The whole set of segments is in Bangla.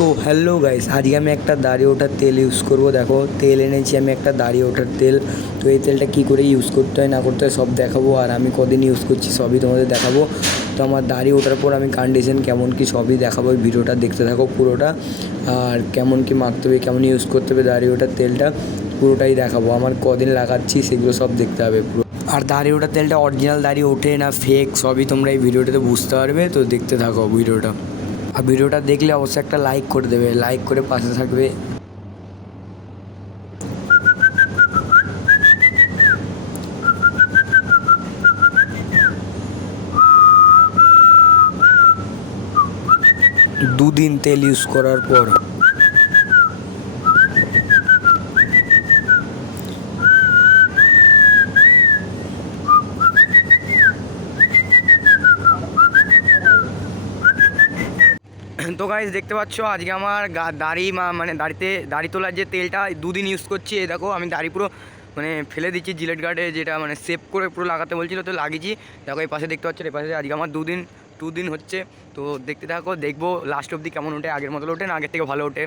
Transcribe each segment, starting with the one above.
তো হ্যালো গাইস, আজকে আমি একটা দাড়ি ওঠার তেল ইউজ করব। দেখো, তেল এনেছি আমি, একটা দাড়ি ওঠার তেল। তো এই তেলটা কী করে ইউজ করতে হয় না করতে হয় সব দেখাবো, আর আমি কদিন ইউজ করছি সবই তোমাদের দেখাবো। তো আমার দাড়ি ওঠার পর আমি কন্ডিশন কেমন কি সবই দেখাবো। এই ভিডিওটা দেখতে থাকো পুরোটা, আর কেমন কি মাখতে হবে, কেমন ইউজ করতে হবে দাড়ি ওঠার তেলটা পুরোটাই দেখাবো। আমার কদিন লাগাচ্ছি সেগুলো সব দেখতে হবে পুরো। আর দাড়ি ওঠার তেলটা অরিজিনাল দাড়ি ওঠে না ফেক সবই তোমরা এই ভিডিওটাতে বুঝতে পারবে। তো দেখতে থাকো ভিডিওটা, আর ভিডিওটা দেখলে অবশ্যই একটা লাইক করে দেবে, লাইক করে পাশে থাকবে। দুদিন তেল ইউজ করার পর তো গাইস দেখতে পাচ্ছ আজকে আমার দাড়ি মানে দাড়ি তোলার যে তেলটা দুদিন ইউজ করছি। এই দেখো আমি দাড়ি পুরো মানে ফেলে দিচ্ছি জিলেট গার্ডে, যেটা মানে সেভ করে পুরো লাগাতে বলছিল, তো লাগিয়েছি। দেখো এই পাশে দেখতে পাচ্ছ, এই পাশে আজকে আমার দুদিন হচ্ছে। তো দেখতে থাকো, দেখবো লাস্ট অবধি কেমন ওঠে, আগের মতো ওঠে না আগের থেকে ভালো ওঠে।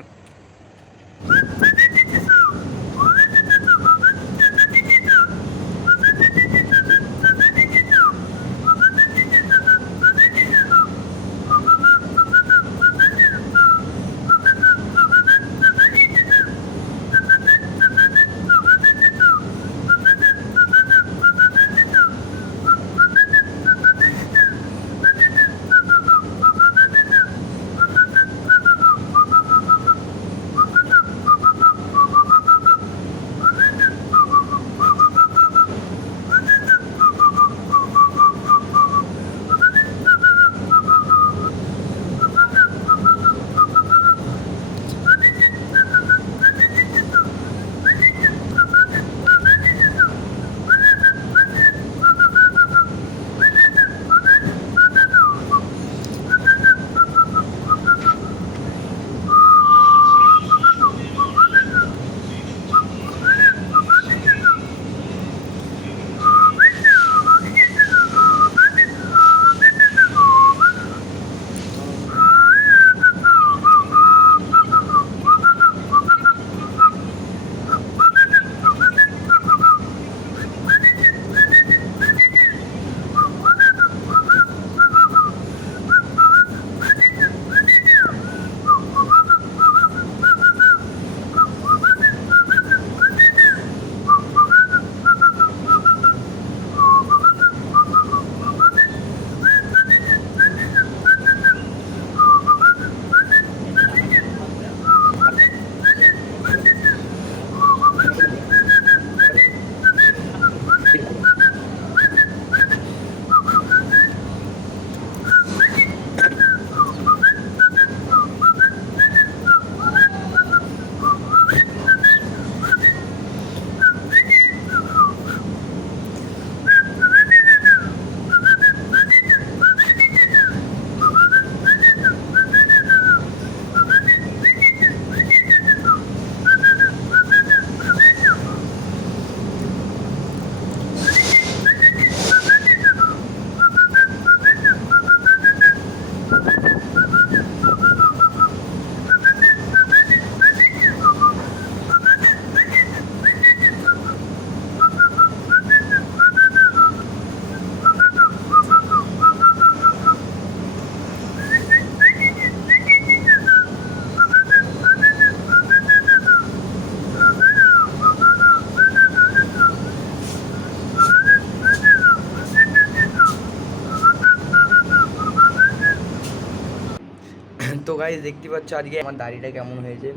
তো গাইস দেখতে পাচ্ছ আজকে আমার দাড়িটা কেমন হয়েছে।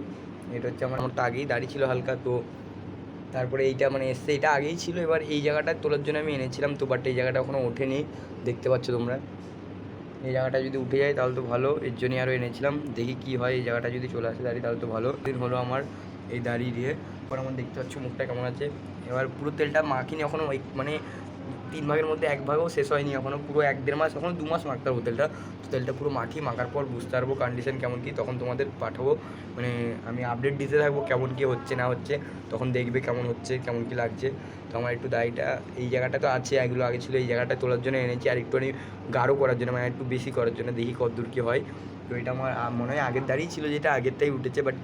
এটা হচ্ছে আমার তো আগেই দাড়ি ছিল হালকা, তো তারপরে এইটা মানে এসছে, এটা আগেই ছিল। এবার এই জায়গাটা তোলার জন্য আমি এনেছিলাম, তো বাট এই জায়গাটা এখনও ওঠেনি। দেখতে পাচ্ছ তোমরা, এই জায়গাটা যদি উঠে যায় তাহলে তো ভালো, এর জন্যই আরও এনেছিলাম। দেখি কি হয়, এই জায়গাটা যদি চলে আসে দাড়ি তাহলে তো ভালো। দিন হলো আমার এই দাড়ি দিয়ে, পর আমার দেখতে পাচ্ছ মুখটা কেমন আছে। এবার পুরো তেলটা মাখিনি এখনও, মানে 3 ভাগের মধ্যে 1 ভাগও শেষ হয়নি এখনও, পুরো 1-1.5 মাস, এখনও 2 মাস মাখতে পারবো তেলটা। তো তেলটা পুরো মাখার পর বুঝতে পারবো কন্ডিশন কেমন কী, তখন তোমাদের পাঠাবো। মানে আমি আপডেট দিতে থাকবো কেমন কী হচ্ছে না হচ্ছে, তখন দেখবে কেমন হচ্ছে কেমন কী লাগছে। তো আমার একটু দাড়িটা এই জায়গাটা তো আছে, এগুলো আগে ছিল, এই জায়গাটা তোলার জন্য এনেছি, আর একটুখানি গাঢ় করার জন্য, মানে একটু বেশি করার জন্য, দেখি কতদূর কী হয়। তো এটা আমার মনে হয় আগের দাড়ি ছিল, যেটা আগেরটাই উঠেছে। বাট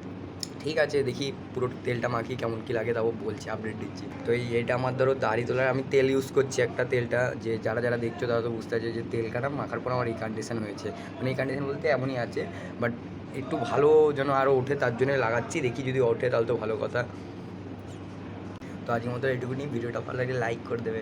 ঠিক আছে, দেখি পুরো তেলটা মাখি কেমন কী লাগে, তাও বলছি, আপডেট দিচ্ছি। তো এটা আমার ধরো দাড়ি তোলার আমি তেল ইউজ করছি একটা, তেলটা যে যারা দেখছো তারা তো বুঝতে পারছে যে তেলটা মাখার পর আমার এই কন্ডিশন হয়েছে। মানে এই কন্ডিশন বলতে এমনই আছে, বাট একটু ভালো যেন আরও ওঠে তার জন্য লাগাচ্ছি, দেখি যদি ওঠে তাহলে তো ভালো কথা। তো আজকের মতো এটুকুনি, ভিডিওটা ভালো লাগলে লাইক করে দেবে।